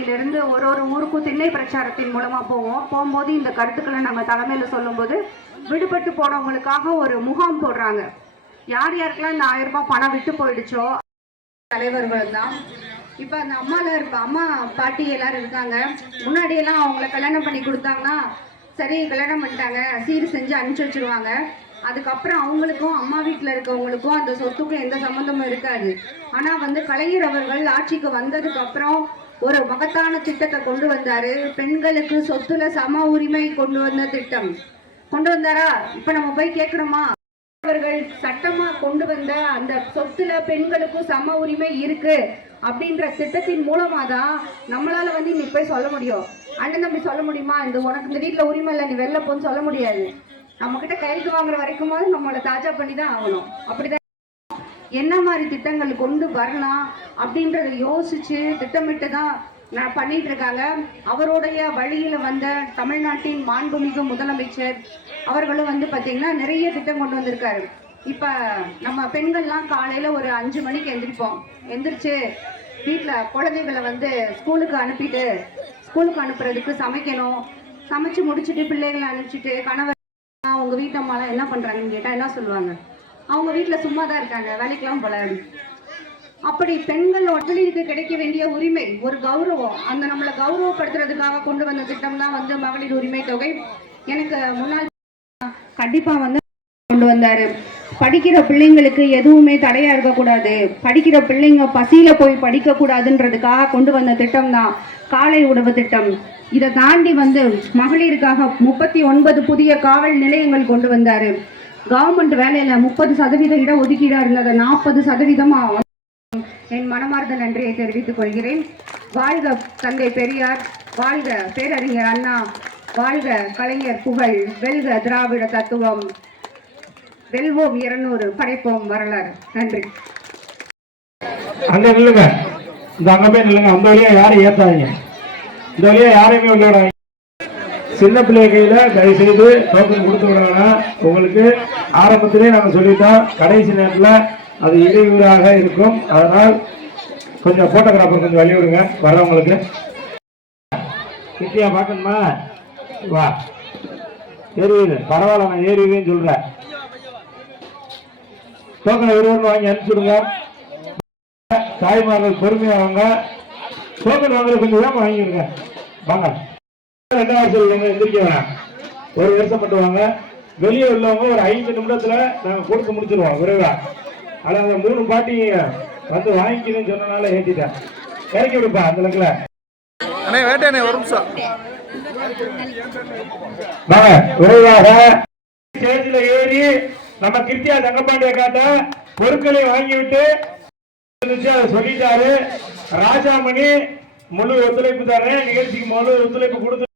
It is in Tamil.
இருந்து ஒரு ஒரு ஊருக்கும் திண்ணை பிரச்சாரத்தின் மூலமா போவோம். போகும்போது இந்த கருத்துக்களை நம்ம தலைமையில சொல்லும்போது விடுபட்டு போனவங்களுக்காக ஒரு முகாம் போடுறாங்க. யார் யாருக்கெல்லாம் இந்த ஆயிரம் ரூபாய் பணம் விட்டு போயிடுச்சோ தலைவர்கள் தான். இப்போ அந்த அம்மால இருப்ப அம்மா பாட்டி எல்லாரும் இருக்காங்க. முன்னாடி எல்லாம் அவங்கள கல்யாணம் பண்ணி கொடுத்தாங்கன்னா சரி கல்யாணம் பண்ணிட்டாங்க சீர் செஞ்சு அனுப்பிச்சு வச்சிருவாங்க. அதுக்கப்புறம் அவங்களுக்கும் அம்மா வீட்டில் இருக்கவங்களுக்கும் அந்த சொத்துக்கும் எந்த சம்மந்தமும் இருக்காது. ஆனால் வந்து கலைஞர் அவர்கள் ஆட்சிக்கு வந்ததுக்கு அப்புறம் ஒரு மகத்தான திட்டத்தை கொண்டு வந்தாரு. பெண்களுக்கு சொத்துல சம உரிமை கொண்டு வந்த திட்டம். கொண்டு வந்தாரா? இப்ப நம்ம போய் கேட்கணுமா? அவர்கள் சட்டமா கொண்டு வந்த அந்த சொத்துல பெண்களுக்கும் சம உரிமை இருக்கு அப்படின்ற திட்டத்தின் மூலமா தான் நம்மளால வந்து நீ போய் சொல்ல முடியும். அண்ணன் தம்பி சொல்ல முடியுமா? இந்த உனக்கு இந்த வீட்ல உரிமை இல்லை நீ வெளில போன்னு சொல்ல முடியாது. நம்ம கிட்ட கையெழுத்து வாங்குற வரைக்கும் நம்மளை தாஜா பண்ணி தான் ஆகணும். அப்படிதான் என்ன மாதிரி திட்டங்கள் கொண்டு வரலாம் அப்படின்றத யோசிச்சு திட்டமிட்டு தான் நான் பண்ணிட்டு இருக்காங்க. அவருடைய வழியில வந்த தமிழ்நாட்டின் மாண்புமிகு முதலமைச்சர் அவர்களும் வந்து பாத்தீங்கன்னா நிறைய திட்டம் கொண்டு வந்திருக்காரு. இப்ப நம்ம பெண்கள்லாம் காலையில ஒரு அஞ்சு மணிக்கு எந்திரிப்போம். எந்திரிச்சு வீட்டில் குழந்தைகளை வந்து ஸ்கூலுக்கு அனுப்பிட்டு ஸ்கூலுக்கு அனுப்புறதுக்கு சமைக்கணும். சமைச்சு முடிச்சுட்டு பிள்ளைகளை அனுப்பிச்சிட்டு கணவர் உங்க வீட்டம்மாலாம் என்ன பண்றாங்கன்னு கேட்டா என்ன சொல்லுவாங்க? அவங்க வீட்டில் சும்மா தான் இருக்காங்க. வேலைக்கெல்லாம் போல. அப்படி பெண்கள் ஒற்றலிற்கு கிடைக்க வேண்டிய உரிமை ஒரு கௌரவம் அந்த நம்மளை கௌரவப்படுத்துறதுக்காக கொண்டு வந்த திட்டம் தான் வந்து மகளிர் உரிமை தொகை. எனக்கு முன்னாள் கண்டிப்பாக வந்து கொண்டு வந்தாரு. படிக்கிற பிள்ளைங்களுக்கு எதுவுமே தடையா இருக்கக்கூடாது. படிக்கிற பிள்ளைங்க பசியில போய் படிக்க கூடாதுன்றதுக்காக கொண்டு வந்த திட்டம் தான். காலை உணவு திட்டம். இதை தாண்டி வந்து மகளிருக்காக முப்பத்தி ஒன்பது புதிய காவல் நிலையங்கள் கொண்டு வந்தாரு. கவர்மெண்ட் வேலையில முப்பது சதவீத இட ஒதுக்கீடா இருந்ததை நாற்பது சதவீதமா என் மனமார்ந்த நன்றியை தெரிவித்துக் கொள்கிறேன். வாழ்க தந்தை பெரியார் வாழ்க பேரறிஞர் அண்ணா வாழ்க கலைஞர் புகழ் வெல்க திராவிட தத்துவம். வெல்வோம் இருநூறு படைப்போம் வரலாறு. நன்றி. அங்க நில்லுங்க. இந்த அங்கமே நில்லுங்க. அந்த வழியா யாரும் ஏத்தாதீங்க. இந்த வழியா யாரையுமே சின்ன பிள்ளை கையில தயவு செய்து டோக்கன் கொடுத்து விடாங்கன்னா உங்களுக்கு ஆரம்பத்திலே நாங்கள் சொல்லிட்டோம் கடைசி நேரத்தில் அது இடையூறாக இருக்கும். அதனால் கொஞ்சம் போட்டோகிராஃபர் கொஞ்சம் வழி விடுங்க வர்றவங்களுக்கு. கிட்டியா பார்க்கணுமா? வா. ஏறிவிடு பரவாயில்ல நான் ஏறிவேன்னு சொல்கிறேன் டோக்கனை ஒருவர் வாங்கி அனுப்பிச்சுடுங்க. தாய்மார்கள் பொறுமையாக வாங்க. டோக்கன் வாங்குறது கொஞ்சம் வேகமா வாங்கிடுங்க. வாங்க. ரெண்டாவது சொல்லுவாங்க எந்திரிக்க வேணாம் ஒரு வருஷம் மட்டும் வாங்க. வெளியே உள்ளவங்க ஒரு ஐந்து நிமிடத்துல நாங்க கொடுத்து முடிச்சிருவோம் விரைவா. ஆனா அந்த மூணு பாட்டி வந்து வாங்கிக்கணும்னு சொன்னனால ஏத்திட்டேன். இறக்கி விடுப்பா அந்த லக்கில். அண்ணே வேட்டையண்ணே ஒரு நிமிஷம். விரைவாக ஸ்டேஜ்ல ஏறி நம்ம கிருத்தியா தங்கப்பாண்டிய காட்ட பொருட்களை வாங்கிவிட்டு சொல்லிட்டாரு. ராஜாமணி முழு ஒத்துழைப்பு தரேன் நிகழ்ச்சிக்கு முழு ஒத்துழைப்பு கொடுத்து